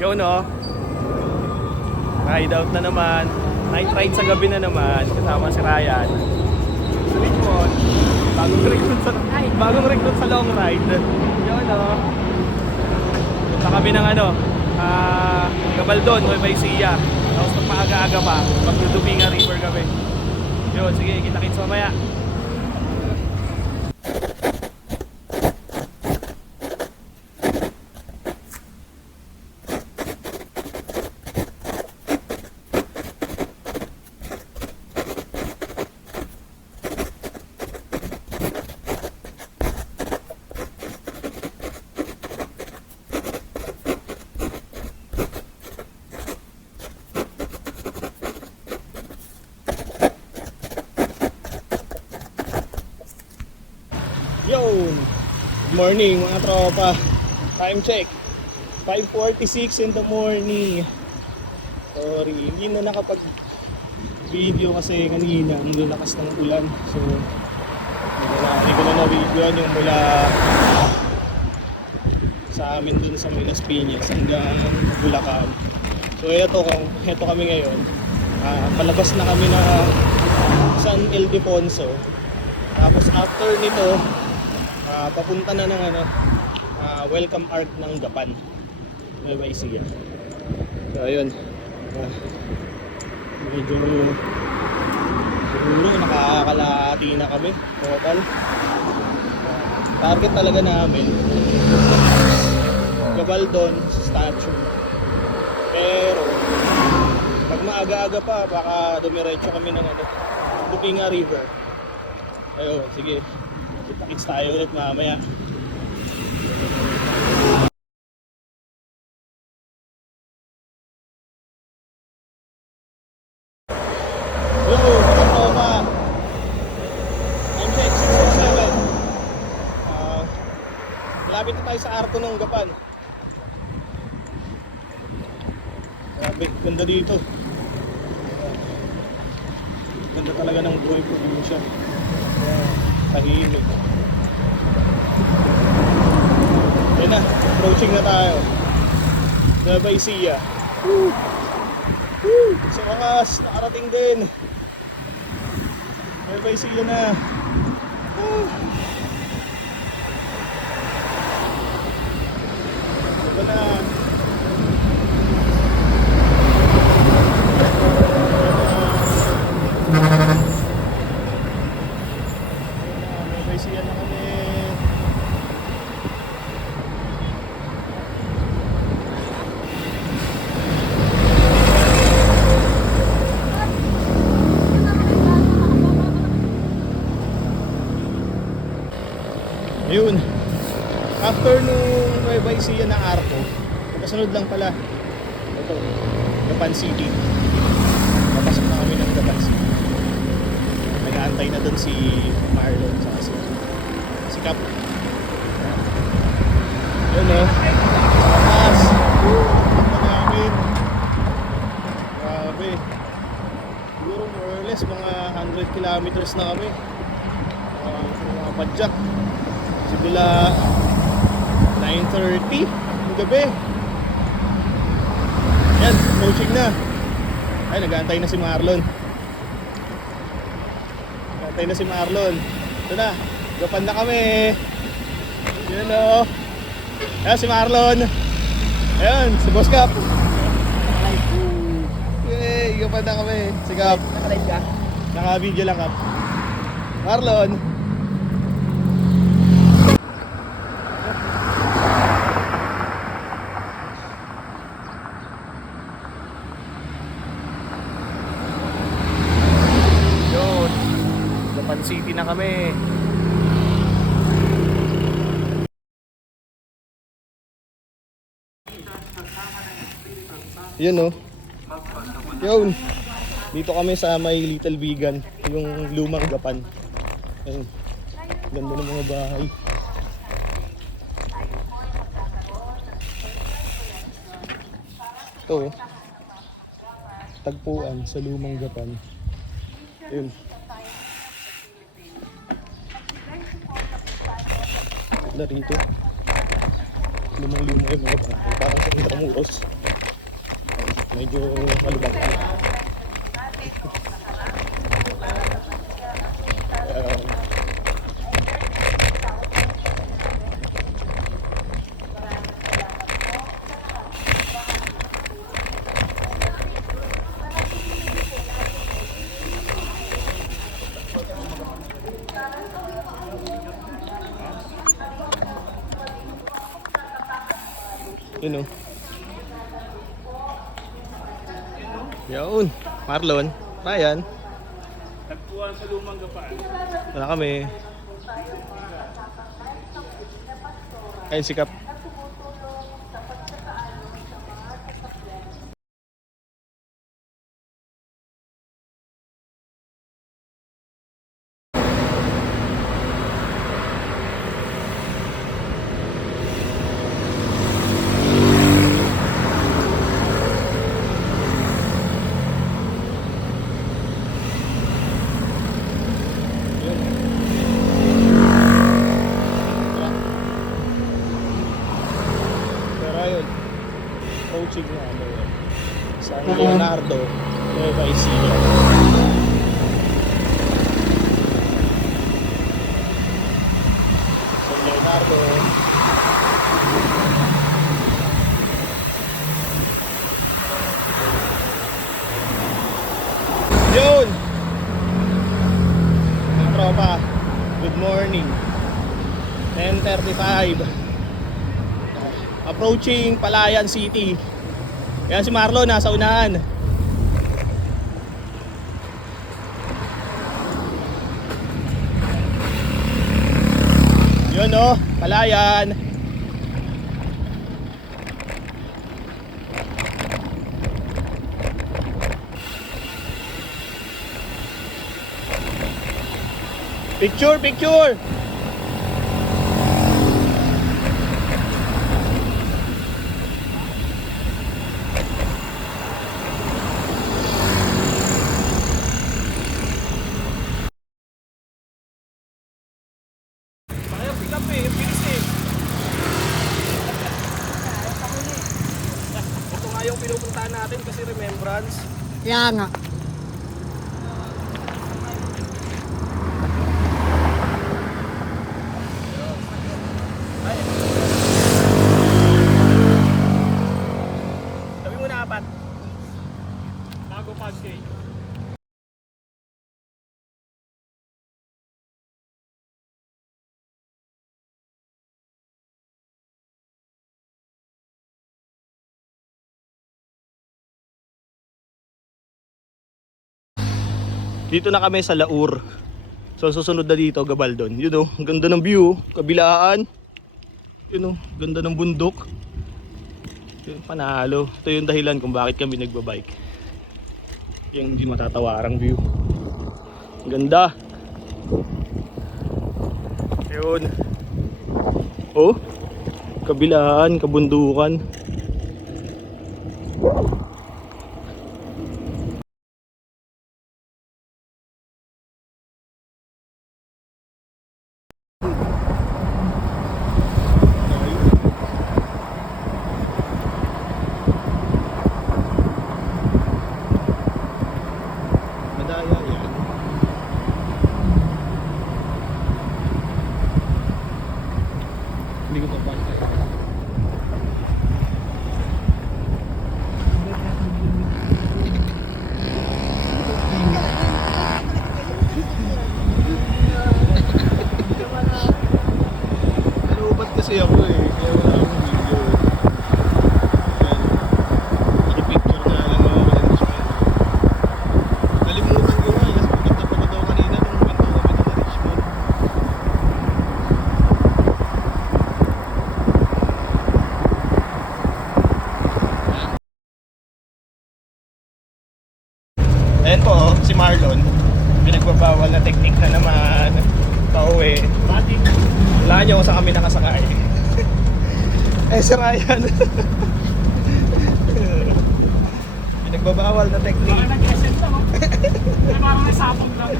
Yun no. Ride out na naman. Night ride sa gabi na naman. Kasama si Ryan. Sa Richmond. Bagong recruit sa long ride. Yun no. Punta kami ng Gabaldon, Nueva Ecija. Tapos magpaaga-aga pa. Magdudubinga River kami. Yun, sige, kita-kits mamaya. Yo! Good morning mga tropa. Time check 5:46 in the morning. Sorry, hindi na nakapag video kasi kanina ang lalakas ng ulan. So hindi ko na na-videoan yung mula sa amin dun sa Minas Piñas hanggang Bulacan. So ito kami ngayon. Palabas na kami na San Ildefonso. Tapos after nito papunta na ng welcome arc ng Gapan, Nueva Ecija. So ayun, medyo siguro nakakalahati na kami total. Target talaga namin Gabaldon statue, pero pag maaga-aga pa baka dumiretso kami ng Lupinga River. Ayun, sige, kita-kits tayo ulit mamaya. Yo, mga tropa. Time check, 6:07. Malapit na tayo sa Arco ng Gapan. Grabe, ganda dito. Ganda talaga ng buhay probinsya. Tahimik. Ayun na, approaching na tayo. Nueva Ecija. Sa wakas, nakarating din. Nueva Ecija na. Ito na. Ecija na kami. Ayun. After nung Nueva Ecija na Arco, kasunod lang pala ito, Gapan City. Papasok na kami ng Gapan City. Nag-aantay na doon si Marlon sa si Cap. Yun o. Taas. Ganda namin. Grabe. Siguro more or less mga 100 kilometers na kami. Mga padjak. Simula 9:30 ng gabi. Yan, approaching na. Ay, nag-aantay na si Marlon. Nag-aantay na si Marlon. Ito na, Gapan na kami. Yan o. Ayan si Marlon. Ayan, si Boss Cap. Yay, Gapan na kami. Si Cap. Nakalive ka? Naka-video lang, Cap. Marlon. Gapan City na kami. Yun o. Yun. Dito kami sa may Little Bigan, yung lumang Gapan. Ayun. Ganda ng mga bahay. Ito, tagpuan sa lumang Gapan. Ayun. Ganda rito. Lumang-luma yung mga bahay. Parang sa Intramuros. Medyo malubak. Yun o. Yun. Marlon. Ryan. Tagpuan sa lumang gapaan. Wala kami. Ayun si Kap. Pero ayun, coaching na ano yun. San Leonardo, Nueva Ecija. San Leonardo. Yun! Mga tropa, good morning. 10:35. Approaching Palayan City. Kaya si Marlon nasa unahan. Yun oh, Palayan. Picture, picture. Ayaw, pick up eh. Bilis eh. Ito nga yung pinupuntahan natin kasi remembrance. Kaya nga. Sabi mo na apat. Bago 5K. Dito na kami sa Laur. So susunod na dito, Gabaldon. Yun oh, ang ganda ng view, kabilaan. Yun oh, ganda ng bundok. Yun, panalo. Ito yung dahilan kung bakit kami nagbabike. Yung hindi matatawarang view. Ang ganda. Yun. Oh, kabilaan, kabundukan. Madaya yan. Hindi ko pa pantay. Nalubat kasi ako eh, kaya wala akong video. Yan. I-picture na lang ako walang display. Kalimutan ko nga, kasi pumunta pa daw kanina nung window kami ng Richmond. Ayan po, oh, si Marlon. Pinagbabawal na technique na naman. Pauwi. Wala niyo kung saan kami nakasakay. Eh, si Ryan. Pinagbabawal na technique. Parang nag-SM lang oh. Parang may sapong lang.